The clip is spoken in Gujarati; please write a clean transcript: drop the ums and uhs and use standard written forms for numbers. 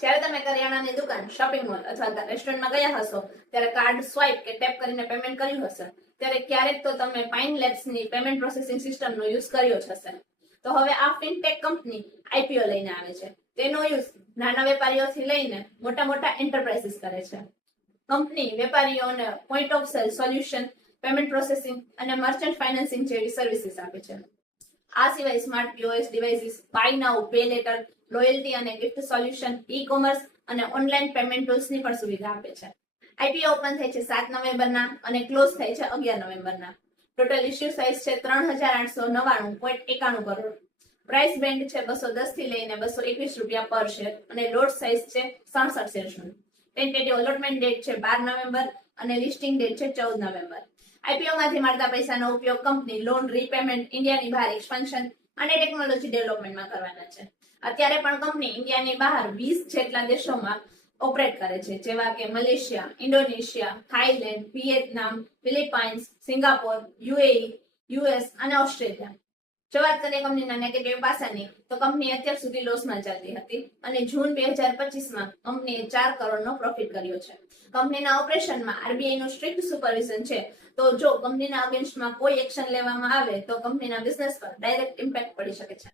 જ્યારે તમે કરિયાણાની દુકાન, શોપિંગ મોલ અથવા રેસ્ટોરન્ટમાં ગયા હશો ત્યારે કાર્ડ સ્વાઇપ કે ટેપ કરીને પેમેન્ટ કર્યું હશે, ત્યારે ક્યારેક તો તમે પાઇન લેબ્સની પેમેન્ટ પ્રોસેસિંગ સિસ્ટમનો યુઝ કર્યો જ હશે. તો હવે આ ફિનટેક કંપની આઈપીઓ લઈને આવે છે. તેનો યુઝ નાના વેપારીઓથી લઈને મોટા એન્ટરપ્રાઇઝીસ કરે છે. કંપની વેપારીઓને point of sale solution, payment processing અને મર્ચન્ટ ફાઇનાન્સિંગ જેવી સર્વિસીસ આપે છે. આ સિવાય smart POS devices, buy now, pay later, loyalty અને ગિફ્ટ સોલ્યુશન, ઈ કોમર્સ અને ઓનલાઈન પેમેન્ટ ટૂલ્સની પણ સુવિધા આપે છે. આઈપીઓ ઓપન થાય છે 7 નવેમ્બરના અને ક્લોઝ થાય છે 11 નવેમ્બરના. ટોટલ ઇશ્યુ સાઇઝ છે 3,899.91 કરોડ. પ્રાઇસ બેન્ડ છે 210 થી લઈને 221 રૂપિયા પર શેર અને લોટ સાઇઝ છે 67 શેર્સનું. ટેન્ટેટિવ અલોટમેન્ટ ડેટ છે 12 નવેમ્બર અને લિસ્ટિંગ ડેટ છે 14 નવેમ્બર. આઈપીઓ માંથી મળતા પૈસાનો ઉપયોગ કંપની લોન રીપેમેન્ટ, ઇન્ડિયાની બહાર એક્સપાન્શન અને ટેકનોલોજી ડેવલપમેન્ટમાં કરવાના છે. અત્યારે પણ કંપની ઇન્ડિયાની બહાર 20 જેટલા દેશોમાં ઓપરેટ કરે છે, જેવા કે Malaysia, Indonesia, Thailand, Vietnam, Philippines, Singapore, UAE, US અને ઓસ્ટ્રેલિયા. જો વાત કરીએ કંપનીના નેગેટિવ પાસાની, તો કંપની અત્યાર સુધી લોસમાં ચાલતી હતી અને જૂન 2025માં કંપનીએ 4 કરોડનો પ્રોફિટ કર્યો છે. કંપનીના ઓપરેશનમાં આરબીઆઈનું સ્ટ્રિક્ટ સુપરવિઝન છે, તો જો કંપનીના અગેન્સ્ટમાં કોઈ એક્શન લેવામાં આવે તો કંપનીના બિઝનેસ પર ડાયરેક્ટ ઇમ્પેક્ટ પડી શકે છે.